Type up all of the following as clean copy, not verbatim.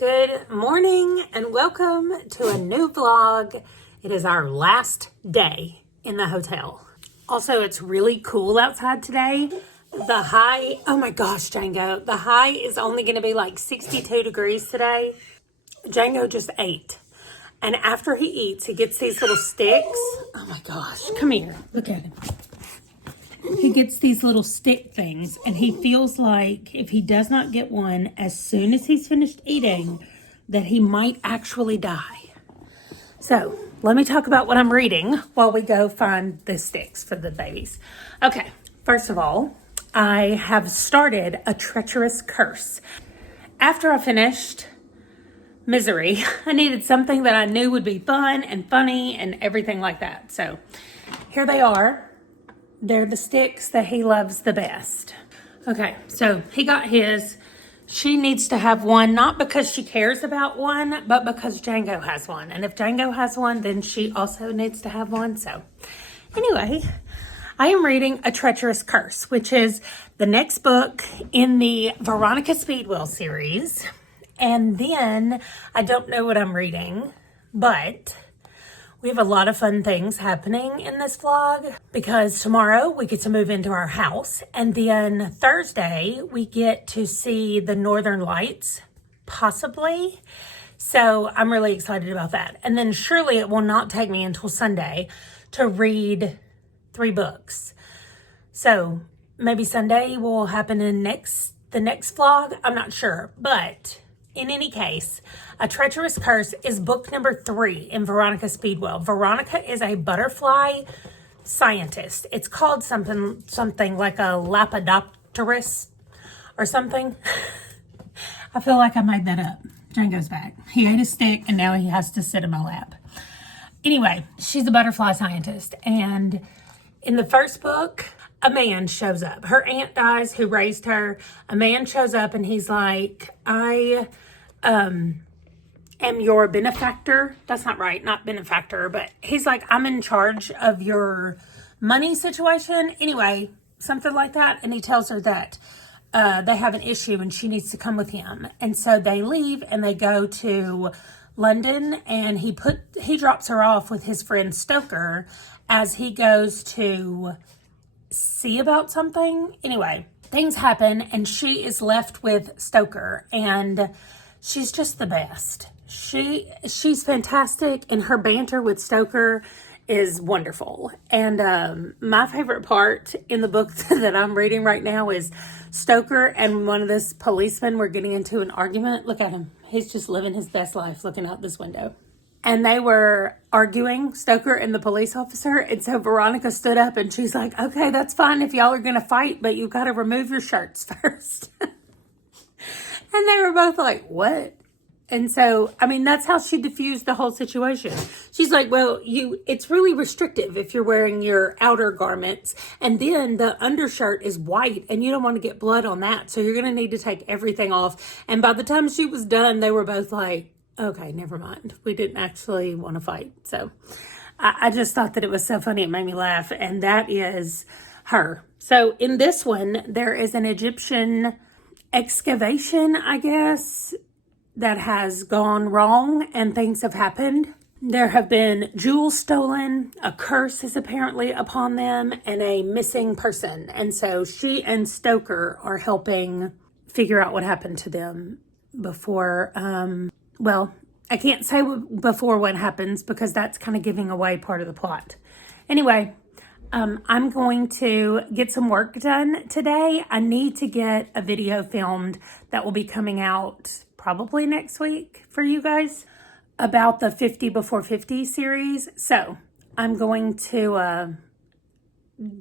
Good morning and welcome to a new vlog. It is our last day in the hotel. Also, it's really cool outside today. The high, oh my gosh, Django, the high is only going to be like 62 degrees today. Django just ate. And after he eats, he gets these little sticks. Oh my gosh, come here, look at him. He gets these little stick things, and he feels like if he does not get one as soon as he's finished eating, that he might actually die. So, let me talk about what I'm reading while we go find the sticks for the babies. Okay, first of all, I have started a treacherous curse. After I finished Misery, I needed something that I knew would be fun and funny and everything like that. So, here they are. They're the sticks that he loves the best. Okay, so he got his. She needs to have one, not because she cares about one, but because Django has one. And if Django has one, then she also needs to have one. So anyway, I am reading A Treacherous Curse, which is the next book in the Veronica Speedwell series. And then I don't know what I'm reading, but we have a lot of fun things happening in this vlog because tomorrow we get to move into our house, and then Thursday we get to see the Northern Lights, possibly. So I'm really excited about that. And then surely it will not take me until Sunday to read 3 books. So maybe Sunday will happen in the next vlog. I'm not sure, but in any case, A Treacherous Curse is book number 3 in Veronica Speedwell. Veronica is a butterfly scientist. It's called something like a Lepidopterist or something. I feel like I made that up. Django's back. He ate a stick and now he has to sit in my lap. Anyway, she's a butterfly scientist. And in the first book, a man shows up. Her aunt dies who raised her. A man shows up and he's like, I am your benefactor. That's not right, not benefactor, but he's like, I'm in charge of your money situation. Anyway, something like that. And he tells her that they have an issue and she needs to come with him. And so they leave and they go to London, and he drops her off with his friend Stoker as he goes to see about something. Anyway, things happen and she is left with Stoker, and she's just the best. She's fantastic, and her banter with Stoker is wonderful. And my favorite part in the book that I'm reading right now is Stoker and one of this policemen were getting into an argument. Look at him. He's just living his best life looking out this window. And they were arguing, Stoker and the police officer. And so Veronica stood up and she's like, okay, that's fine if y'all are going to fight, but you've got to remove your shirts first. And they were both like, what? And so, I mean, that's how she diffused the whole situation. She's like, well, it's really restrictive if you're wearing your outer garments. And then the undershirt is white and you don't want to get blood on that. So you're going to need to take everything off. And by the time she was done, they were both like, okay, never mind. We didn't actually want to fight. So I just thought that it was so funny. It made me laugh. And that is her. So in this one, there is an Egyptian excavation, I guess, that has gone wrong and things have happened. There have been jewels stolen, a curse is apparently upon them, and a missing person. And so she and Stoker are helping figure out what happened to them before, well, I can't say before what happens because that's kind of giving away part of the plot. Anyway, I'm going to get some work done today. I need to get a video filmed that will be coming out probably next week for you guys about the 50 Before 50 series. So I'm going to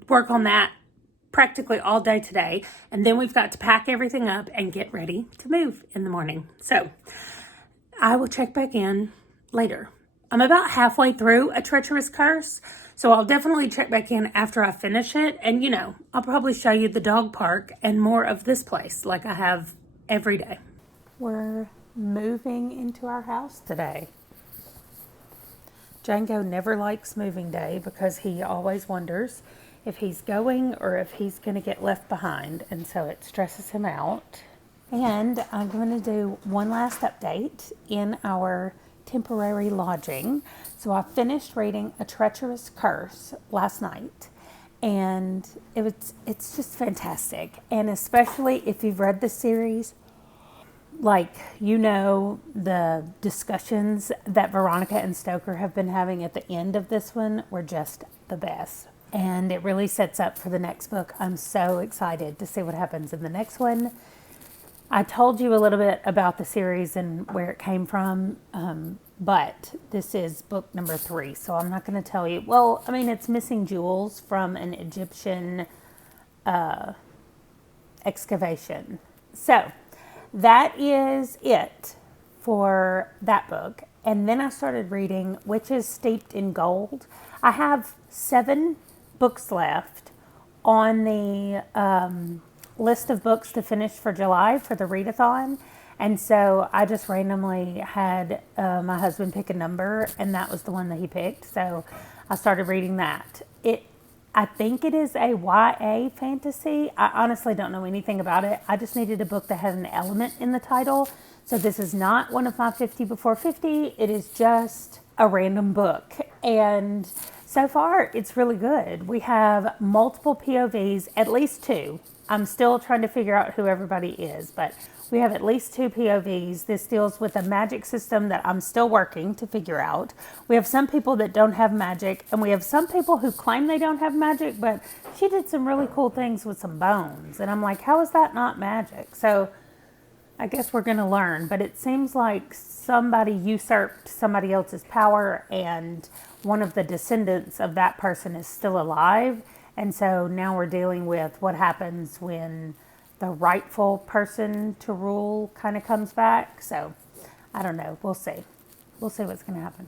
work on that practically all day today. And then we've got to pack everything up and get ready to move in the morning. So I will check back in later. I'm about halfway through A Treacherous Curse, so I'll definitely check back in after I finish it. And, you know, I'll probably show you the dog park and more of this place like I have every day. We're moving into our house today. Django never likes moving day because he always wonders if he's going or if he's going to get left behind, and so it stresses him out. And I'm going to do one last update in our temporary lodging. So I finished reading A Treacherous Curse last night, and it's just fantastic. And especially if you've read the series, like, the discussions that Veronica and Stoker have been having at the end of this one were just the best. And it really sets up for the next book. I'm so excited to see what happens in the next one. I told you a little bit about the series and where it came from, but this is book number 3, so I'm not going to tell you. Well, I mean, it's missing jewels from an Egyptian excavation. So that is it for that book. And then I started reading Witches Steeped in Gold. I have 7 books left on the list of books to finish for July for the readathon. And so I just randomly had my husband pick a number, and that was the one that he picked. So I started reading that. I think it is a YA fantasy. I honestly don't know anything about it. I just needed a book that had an element in the title. So this is not one of my 50 before 50. It is just a random book. And so far, it's really good. We have multiple POVs, at least 2. I'm still trying to figure out who everybody is, but we have at least 2 POVs. This deals with a magic system that I'm still working to figure out. We have some people that don't have magic, and we have some people who claim they don't have magic, but she did some really cool things with some bones. And I'm like, how is that not magic? So I guess we're going to learn, but it seems like somebody usurped somebody else's power, and one of the descendants of that person is still alive. And so now we're dealing with what happens when the rightful person to rule kind of comes back. So I don't know. We'll see. We'll see what's going to happen.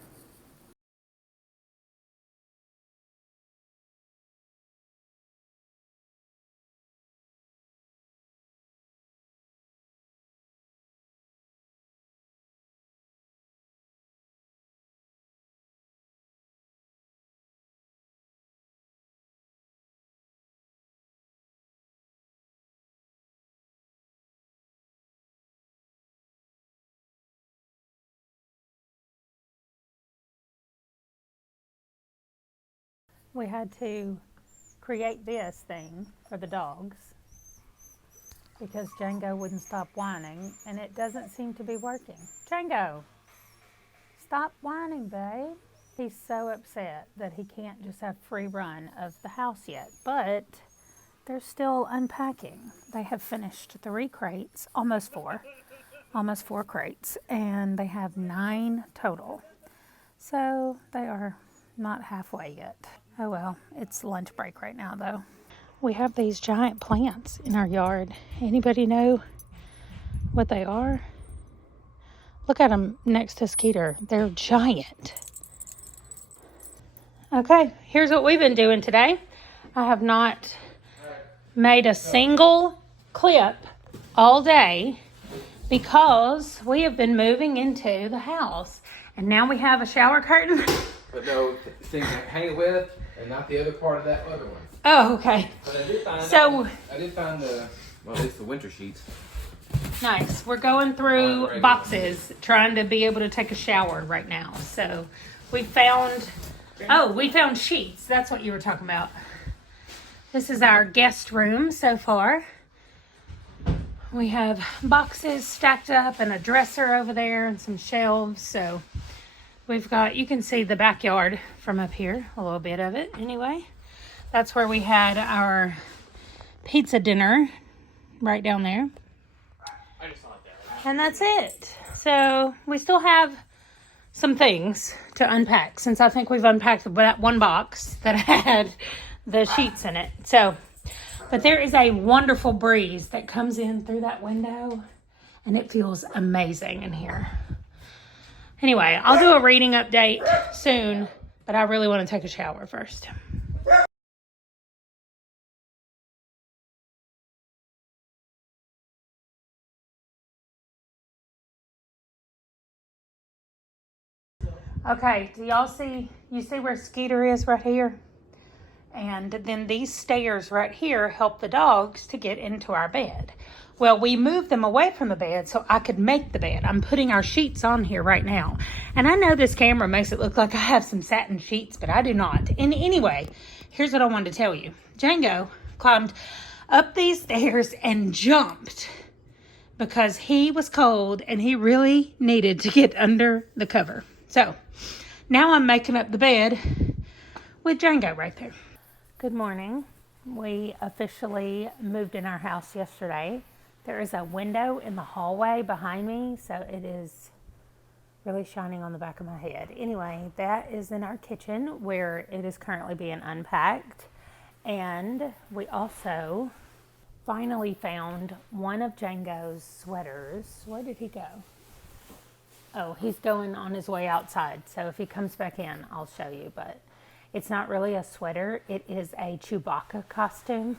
We had to create this thing for the dogs because Django wouldn't stop whining, and it doesn't seem to be working. Django, stop whining, babe. He's so upset that he can't just have free run of the house yet, but they're still unpacking. They have finished 3 crates, almost 4 crates, and they have 9 total. So they are not halfway yet. Oh well, it's lunch break right now though. We have these giant plants in our yard. Anybody know what they are? Look at them next to Skeeter. They're giant. Okay, here's what we've been doing today. I have not made a single clip all day because we have been moving into the house. And now we have a shower curtain. But no, thing to hang it with, and not the other part of that other one. Oh, okay. But I did find at least the winter sheets. Nice. We're going through boxes, trying to be able to take a shower right now. So we found sheets. That's what you were talking about. This is our guest room so far. We have boxes stacked up and a dresser over there and some shelves. So we've got, you can see the backyard from up here, a little bit of it anyway. That's where we had our pizza dinner, right down there. I just saw it there. And that's it. So we still have some things to unpack, since I think we've unpacked that one box that had the sheets in it. So, but there is a wonderful breeze that comes in through that window, and it feels amazing in here. Anyway, I'll do a reading update soon, but I really want to take a shower first. Okay, do y'all see, you see where Skeeter is right here? And then these stairs right here help the dogs to get into our bed. Well, we moved them away from the bed so I could make the bed. I'm putting our sheets on here right now. And I know this camera makes it look like I have some satin sheets, but I do not. And anyway, here's what I wanted to tell you. Django climbed up these stairs and jumped because he was cold and he really needed to get under the cover. So now I'm making up the bed with Django right there. Good morning. We officially moved in our house yesterday. There is a window in the hallway behind me, so it is really shining on the back of my head. Anyway, that is in our kitchen where it is currently being unpacked. And we also finally found one of Django's sweaters. Where did he go? Oh, he's going on his way outside. So if he comes back in, I'll show you. But it's not really a sweater. It is a Chewbacca costume.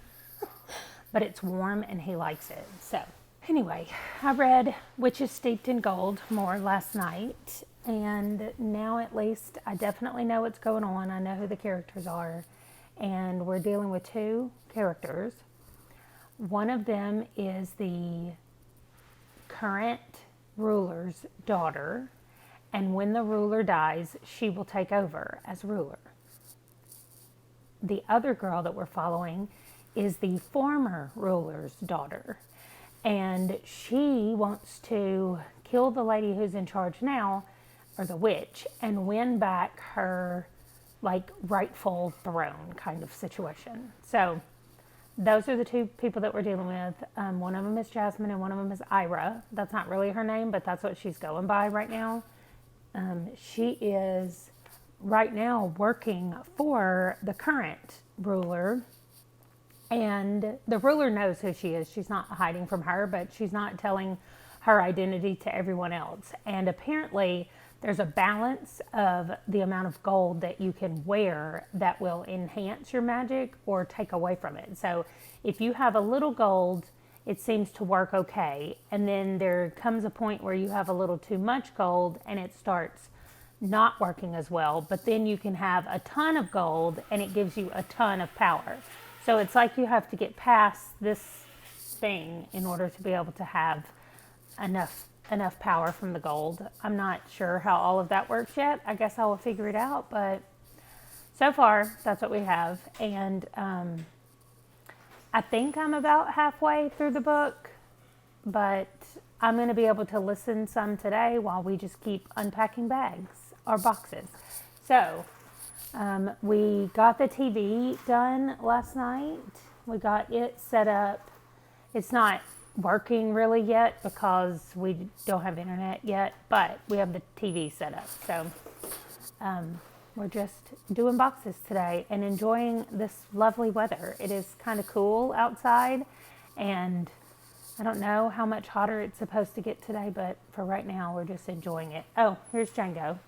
But it's warm and he likes it. So anyway, I read Witches Steeped in Gold more last night. And now at least I definitely know what's going on. I know who the characters are. And we're dealing with two characters. One of them is the current ruler's daughter. And when the ruler dies, she will take over as ruler. The other girl that we're following is the former ruler's daughter. And she wants to kill the lady who's in charge now, or the witch, and win back her rightful throne kind of situation. So those are the two people that we're dealing with. One of them is Jasmine and one of them is Ira. That's not really her name, but that's what she's going by right now. She is right now working for the current ruler, and the ruler knows who she is. She's not hiding from her, but she's not telling her identity to everyone else. And apparently there's a balance of the amount of gold that you can wear that will enhance your magic or take away from it. So if you have a little gold, it seems to work okay. And then there comes a point where you have a little too much gold and it starts not working as well. But then you can have a ton of gold and it gives you a ton of power. So it's like you have to get past this thing in order to be able to have enough power from the gold. I'm not sure how all of that works yet. I guess I will figure it out, but so far that's what we have. And I think I'm about halfway through the book, but I'm going to be able to listen some today while we just keep unpacking bags or boxes. So we got the TV done last night. We got it set up. It's not working really yet because we don't have internet yet, but we have the TV set up. So we're just doing boxes today and enjoying this lovely weather. It is kind of cool outside, and I don't know how much hotter it's supposed to get today, but for right now we're just enjoying it. Oh, here's Django.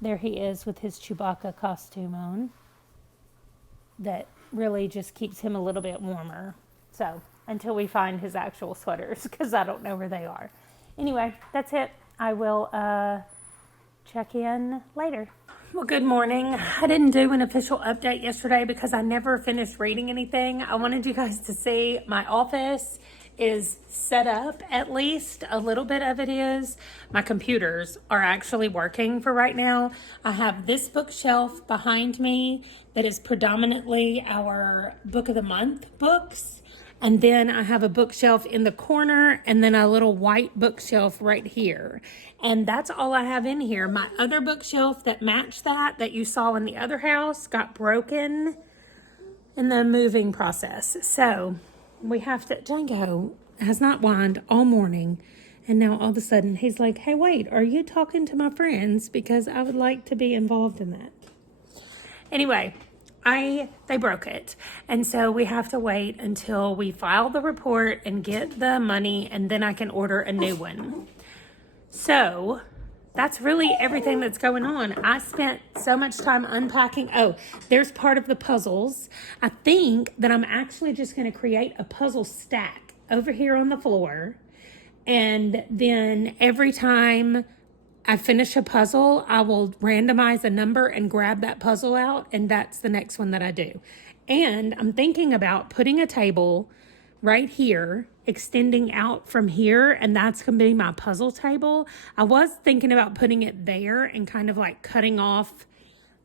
There he is with his Chewbacca costume on. That really just keeps him a little bit warmer. So until we find his actual sweaters, because I don't know where they are. Anyway, that's it. I will check in later. Well, good morning. I didn't do an official update yesterday because I never finished reading anything. I wanted you guys to see my office is set up, at least a little bit of it is. My computers are actually working for right now. I have this bookshelf behind me that is predominantly our book of the month books. And then I have a bookshelf in the corner and then a little white bookshelf right here. And that's all I have in here. My other bookshelf that matched that you saw in the other house got broken in the moving process. So we have to, Django has not whined all morning. And now all of a sudden he's like, hey, wait, are you talking to my friends? Because I would like to be involved in that. Anyway, they broke it. And so we have to wait until we file the report and get the money, and then I can order a new one. So that's really everything that's going on. I spent so much time unpacking. Oh, there's part of the puzzles. I think that I'm actually just going to create a puzzle stack over here on the floor. And then every time I finish a puzzle, I will randomize a number and grab that puzzle out, and that's the next one that I do. And I'm thinking about putting a table right here, extending out from here, and that's going to be my puzzle table. I was thinking about putting it there and kind of like cutting off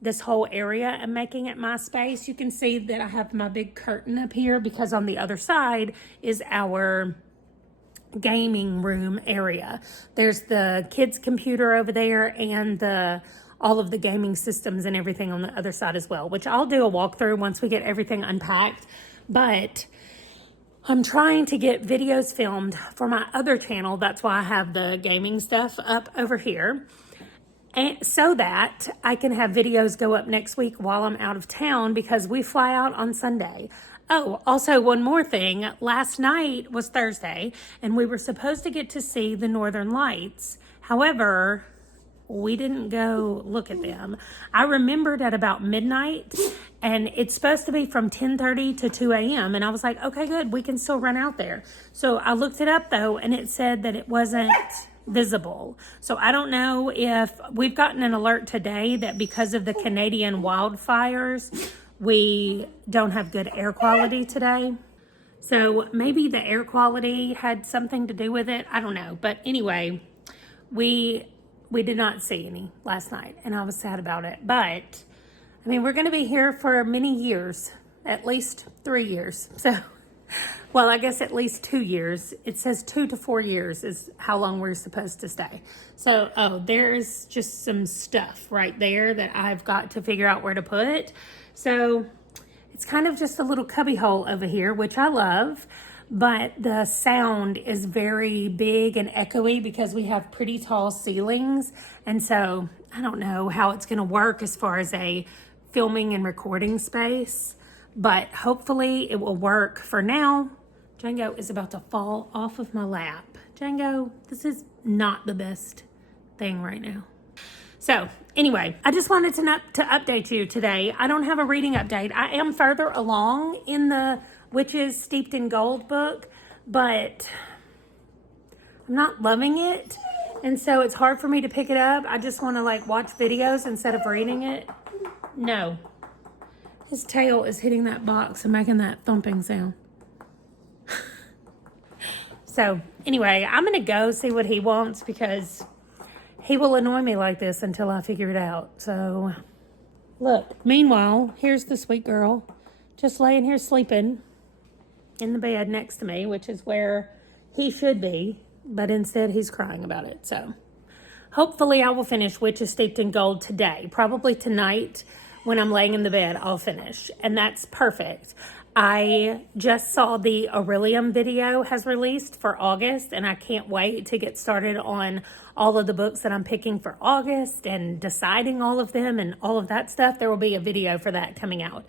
this whole area and making it my space. You can see that I have my big curtain up here because on the other side is our gaming room area. There's the kids' computer over there and all of the gaming systems and everything on the other side as well, which I'll do a walkthrough once we get everything unpacked. But I'm trying to get videos filmed for my other channel. That's why I have the gaming stuff up over here. And so that I can have videos go up next week while I'm out of town because we fly out on Sunday. Oh, also one more thing. Last night was Thursday and we were supposed to get to see the Northern Lights. However, we didn't go look at them. I remembered at about midnight and it's supposed to be from 10:30 to 2 a.m. And I was like, okay, good. We can still run out there. So I looked it up though and it said that it wasn't visible. So I don't know if we've gotten an alert today that because of the Canadian wildfires, we don't have good air quality today. So maybe the air quality had something to do with it. I don't know. But anyway, we did not see any last night and I was sad about it. But I mean, we're going to be here for many years, at least 3 years. So well, I guess at least 2 years. It says 2 to 4 years is how long we're supposed to stay. So, oh, there's just some stuff right there that I've got to figure out where to put. So it's kind of just a little cubby hole over here, which I love, but the sound is very big and echoey because we have pretty tall ceilings. And so I don't know how it's going to work as far as a filming and recording space, but hopefully it will work. For now, Django is about to fall off of my lap. Django, this is not the best thing right now. So anyway, I just wanted to update you today. I don't have a reading update. I am further along in the Witches Steeped in Gold book, but I'm not loving it. And so it's hard for me to pick it up. I just want to like watch videos instead of reading it. No. His tail is hitting that box and making that thumping sound. So anyway, I'm going to go see what he wants because he will annoy me like this until I figure it out. So look, meanwhile, here's the sweet girl just laying here sleeping in the bed next to me, which is where he should be, but instead he's crying about it. So hopefully I will finish Witches Steeped in Gold today. Probably tonight when I'm laying in the bed, I'll finish. And that's perfect. I just saw the Aurelium video has released for August, and I can't wait to get started on all of the books that I'm picking for August and deciding all of them and all of that stuff. There will be a video for that coming out.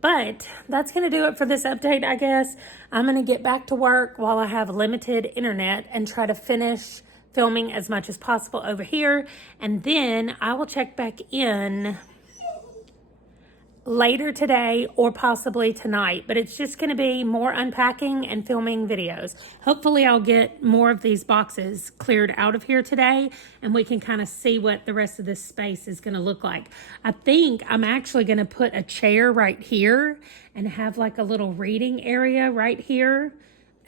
But that's going to do it for this update, I guess. I'm going to get back to work while I have limited internet and try to finish filming as much as possible over here. And then I will check back in later today or possibly tonight, but it's just going to be more unpacking and filming videos. Hopefully I'll get more of these boxes cleared out of here today and we can kind of see what the rest of this space is going to look like. I think I'm actually going to put a chair right here and have like a little reading area right here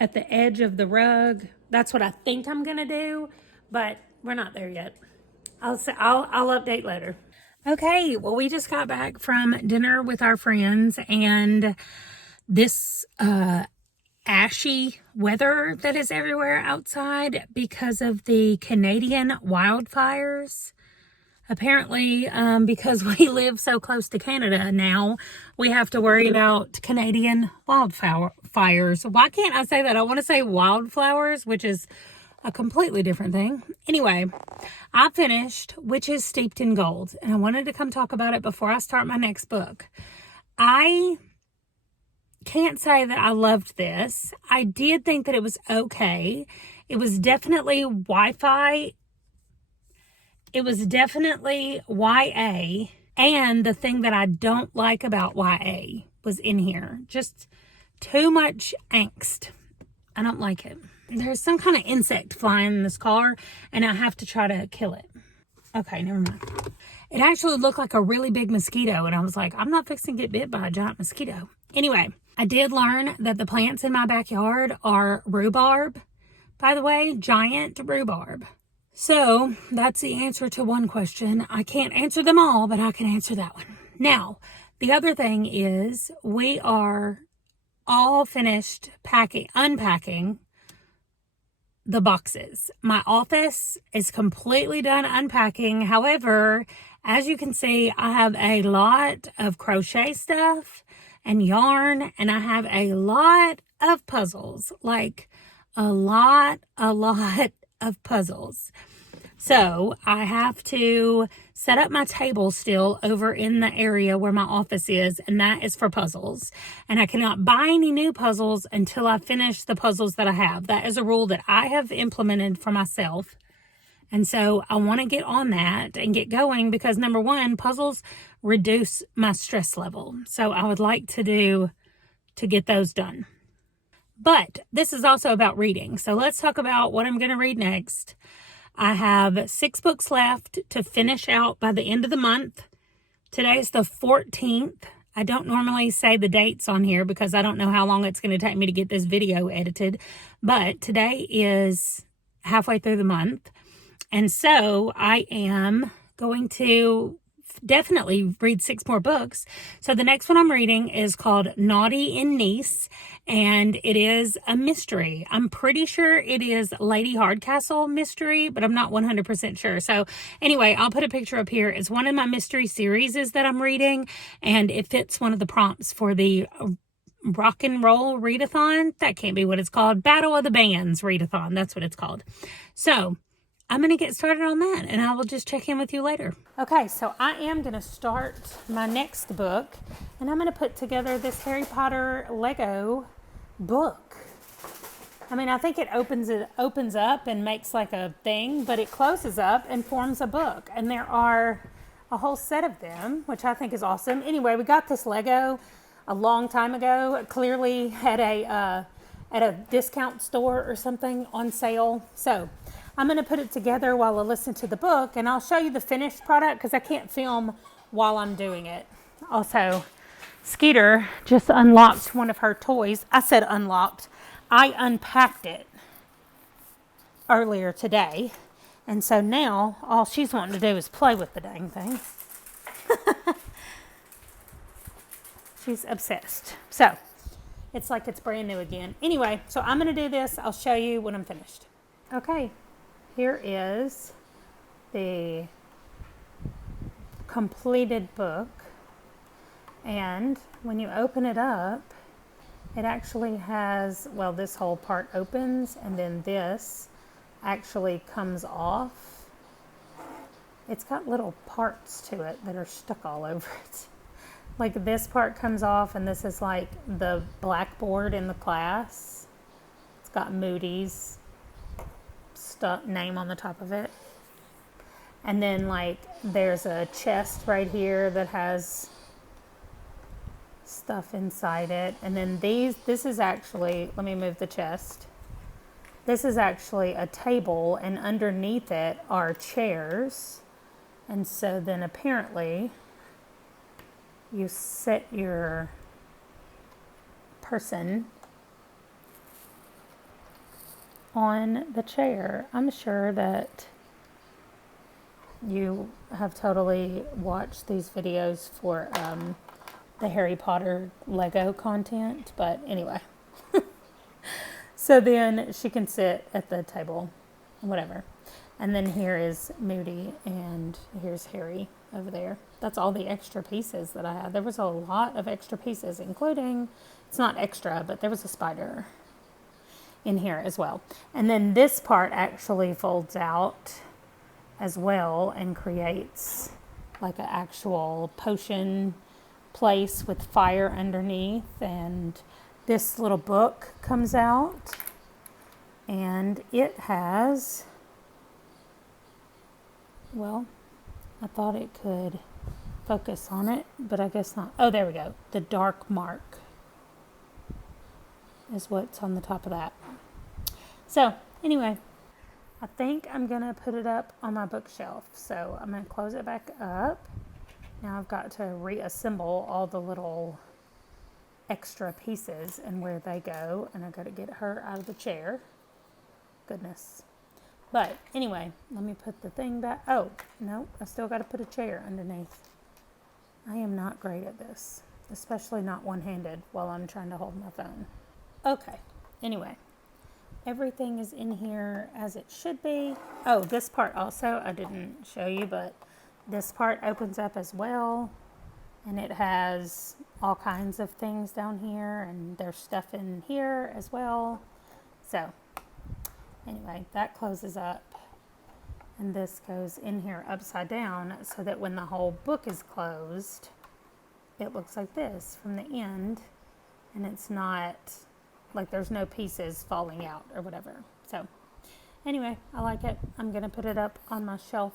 at the edge of the rug. That's what I think I'm going to do, but we're not there yet. I'll update later. Okay, well, we just got back from dinner with our friends, and this ashy weather that is everywhere outside because of the Canadian wildfires. Apparently, because we live so close to Canada now, we have to worry about Canadian wildfires. Why can't I say that? I want to say wildflowers, which is a completely different thing. Anyway, I finished Witches Steeped in Gold, and I wanted to come talk about it before I start my next book. I can't say that I loved this. I did think that it was okay. It was definitely Wi-Fi. It was definitely YA, and the thing that I don't like about YA was in here. Just too much angst. I don't like it. There's some kind of insect flying in this car, and I have to try to kill it. Okay, never mind. It actually looked like a really big mosquito, and I was like, I'm not fixing to get bit by a giant mosquito. Anyway, I did learn that the plants in my backyard are rhubarb, by the way, giant rhubarb. So that's the answer to one question. I can't answer them all, but I can answer that one. Now, the other thing is we are all finished unpacking the boxes. My office is completely done unpacking. However, as you can see, I have a lot of crochet stuff and yarn, and I have a lot of puzzles, like a lot of puzzles. So I have to set up my table still over in the area where my office is, and that is for puzzles. And I cannot buy any new puzzles until I finish the puzzles that I have. That is a rule that I have implemented for myself. And so I want to get on that and get going because number one, puzzles reduce my stress level. So I would like to get those done. But this is also about reading. So let's talk about what I'm going to read next. I have 6 books left to finish out by the end of the month. Today's the 14th. I don't normally say the dates on here because I don't know how long it's going to take me to get this video edited. But today is halfway through the month. And so I am going to definitely read 6 more books. So the next one I'm reading is called Naughty in Nice, and it is a mystery. I'm pretty sure it is Lady Hardcastle mystery, but I'm not 100% sure. So anyway, I'll put a picture up here. It's one of my mystery series that I'm reading, and it fits one of the prompts for the rock and roll readathon. That can't be what it's called. Battle of the Bands readathon. That's what it's called. So I'm going to get started on that, and I will just check in with you later. Okay, so I am going to start my next book, and I'm going to put together this Harry Potter Lego book. I mean, I think it opens up and makes like a thing, but it closes up and forms a book, and there are a whole set of them, which I think is awesome. Anyway, we got this Lego a long time ago, clearly at a discount store or something on sale. So I'm going to put it together while I listen to the book, and I'll show you the finished product because I can't film while I'm doing it. Also, Skeeter just unlocked one of her toys. I said unlocked. I unpacked it earlier today, and so now all she's wanting to do is play with the dang thing. She's obsessed. So it's like it's brand new again. Anyway, so I'm going to do this. I'll show you when I'm finished. Okay. Here is the completed book, and when you open it up, it actually has, well, this whole part opens, and then this actually comes off. It's got little parts to it that are stuck all over it. Like this part comes off, and this is like the blackboard in the class. It's got Moody's name on the top of it, and then like there's a chest right here that has stuff inside it, and then this is actually, let me move the chest, this is actually a table, and underneath it are chairs, and so then apparently you sit your person on the chair. I'm sure that you have totally watched these videos for the Harry Potter Lego content, but anyway. So then she can sit at the table, whatever. And then here is Moody, and here's Harry over there. That's all the extra pieces that I had. There was a lot of extra pieces, including, it's not extra, but there was a spider in here as well. And then this part actually folds out as well and creates like an actual potion place with fire underneath. And this little book comes out, and it has, well, I thought it could focus on it, but I guess not. Oh, there we go. The dark mark is what's on the top of that. So anyway, I think I'm going to put it up on my bookshelf. So I'm going to close it back up. Now I've got to reassemble all the little extra pieces and where they go. And I got to get her out of the chair. Goodness. But anyway, let me put the thing back. Oh, no, I still got to put a chair underneath. I am not great at this, especially not one-handed while I'm trying to hold my phone. Okay, anyway, everything is in here as it should be. Oh, this part also I didn't show you, but this part opens up as well. And it has all kinds of things down here, and there's stuff in here as well. So anyway, that closes up, and this goes in here upside down so that when the whole book is closed, it looks like this from the end, and it's not like there's no pieces falling out or whatever. So anyway, I like it. I'm going to put it up on my shelf,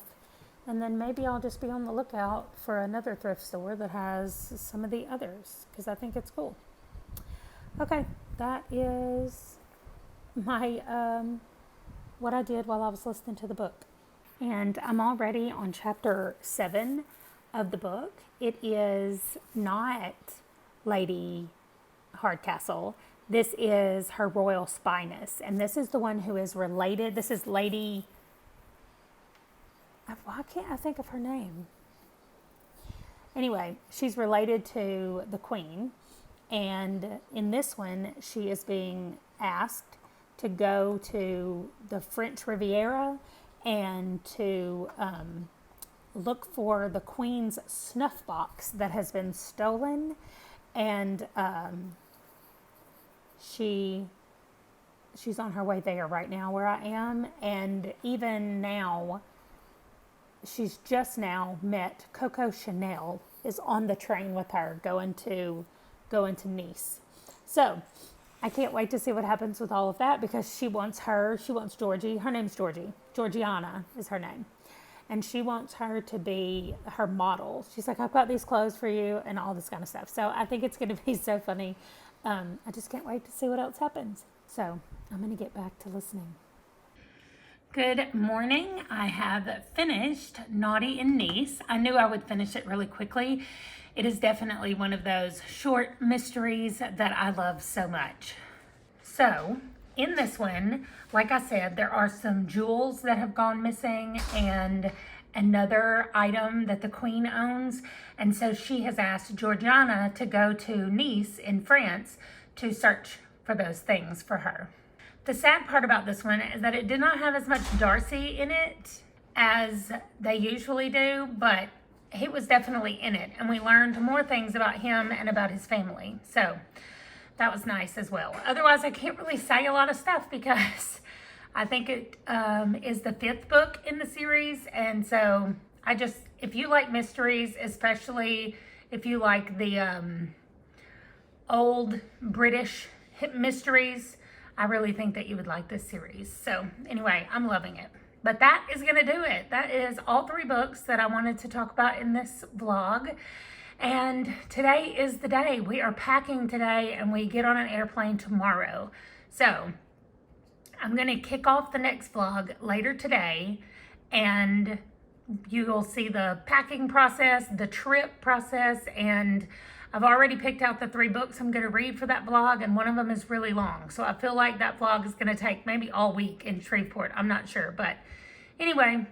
and then maybe I'll just be on the lookout for another thrift store that has some of the others, because I think it's cool. Okay, that is my what I did while I was listening to the book. And I'm already on chapter 7 of the book. It is not Lady Hardcastle. This is her Royal Spyness. And this is the one who is related. This is Lady... Why can't I think of her name? Anyway, she's related to the Queen. And in this one, she is being asked to go to the French Riviera and to look for the Queen's snuff box that has been stolen. And she's on her way there right now where I am. And even now, she's just now met Coco Chanel is on the train with her going to Nice. So I can't wait to see what happens with all of that, because she wants Georgie. Her name's Georgie. Georgiana is her name. And she wants her to be her model. She's like, I've got these clothes for you and all this kind of stuff. So I think it's going to be so funny. I just can't wait to see what else happens. So I'm going to get back to listening. Good morning. I have finished Naughty in Nice. I knew I would finish it really quickly. It is definitely one of those short mysteries that I love so much. So in this one, like I said, there are some jewels that have gone missing and another item that the Queen owns. And so she has asked Georgiana to go to Nice in France to search for those things for her. The sad part about this one is that it did not have as much Darcy in it as they usually do, but he was definitely in it, and we learned more things about him and about his family. So that was nice as well. Otherwise, I can't really say a lot of stuff because I think it is the 5th book in the series. And so if you like mysteries, especially if you like the old British mysteries, I really think that you would like this series. So anyway, I'm loving it. But that is going to do it. That is all 3 books that I wanted to talk about in this vlog. And today is the day. We are packing today and we get on an airplane tomorrow. So I'm going to kick off the next vlog later today, and you'll see the packing process, the trip process, and I've already picked out the 3 books I'm going to read for that vlog, and one of them is really long. So I feel like that vlog is going to take maybe all week in Shreveport. I'm not sure. But anyway,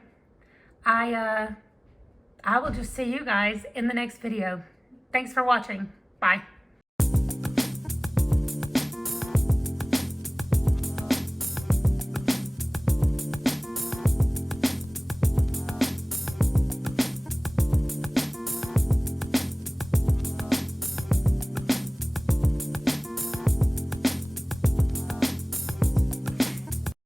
I will just see you guys in the next video. Thanks for watching. Bye.